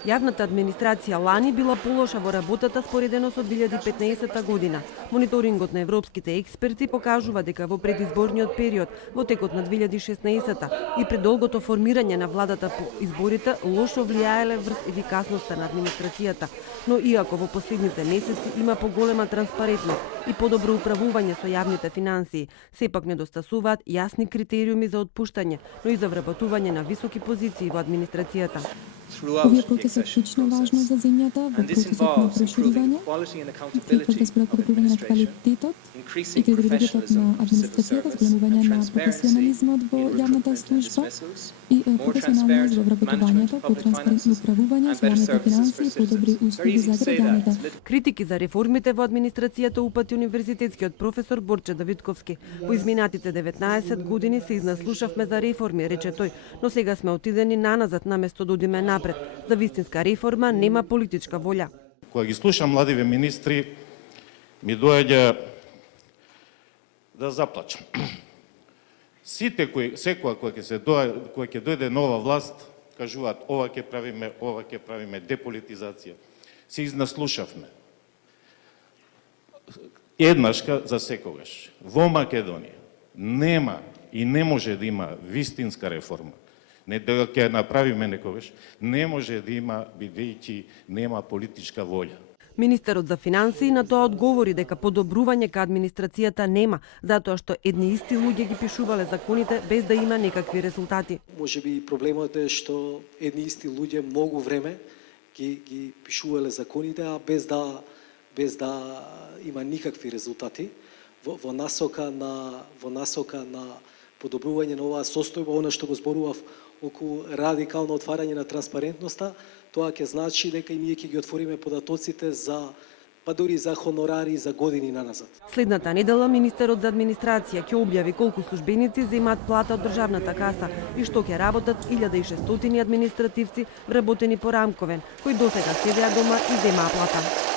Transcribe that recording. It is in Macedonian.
Јавната администрација лани била полоша во работата споредено со 2015 година. Мониторингот на европските експерти покажува дека во предизборниот период, во текот на 2016 и пред долгото формирање на владата по изборите, лошо влијаеле врз ефикасноста на администрацијата. Но иако во последните месеци има поголема транспарентност и подобро управување со јавните финансии, сепак недостасуваат јасни критериуми за отпуштање, но и за вработување на високи позиции во администрацијата. Овие процеси клучно важно за земјата во процесот на проширување, вклучување подобрување на квалитетот и кредибилитетот на администрацијата, зголемување на професионализмот во јавната служба и професионалност во вработувањето, по транспарентно управување со јавните финансии и подобри услуги за граѓаните. Критики за реформите во администрацијата упати универзитетскиот професор Борче Давидковски. Во изминатите 19 години се изнаслушавме за реформи, рече тој, но сега сме отидени наназад наместо да одиме напред. За вистинска реформа нема политичка волја. Кога ги слушам младиве министри, ми доаѓа да заплачам. Сите секоја која ќе дојде нова власт, кажуваат ова ќе правиме, деполитизација. Се изнаслушавме. Еднашка за секогаш. Во Македонија нема и не може да има вистинска реформа. Не да ќе направиме некогаш, не може да има, бидејќи нема политичка волја. Министерот за финансии на тоа одговори дека подобрување ка администрацијата нема, затоа што едни исти луѓе ги пишувале законите без да има некакви резултати. Можеби проблемот е што едни исти луѓе многу време ги пишувале законите, а без да има никакви резултати во насока на подобрување на оваа состојба, она што го зборував околу радикално отварање на транспарентноста, тоа ќе значи дека и ние ќе ги отвориме податоците па дури за хонорари за години наназад. Следната недела министерот за администрација ќе објави колку службеници земаат плата од државната каса и што ќе работат 1600 административци вработени по рамковен, кои досега седеа дома и земаа плата.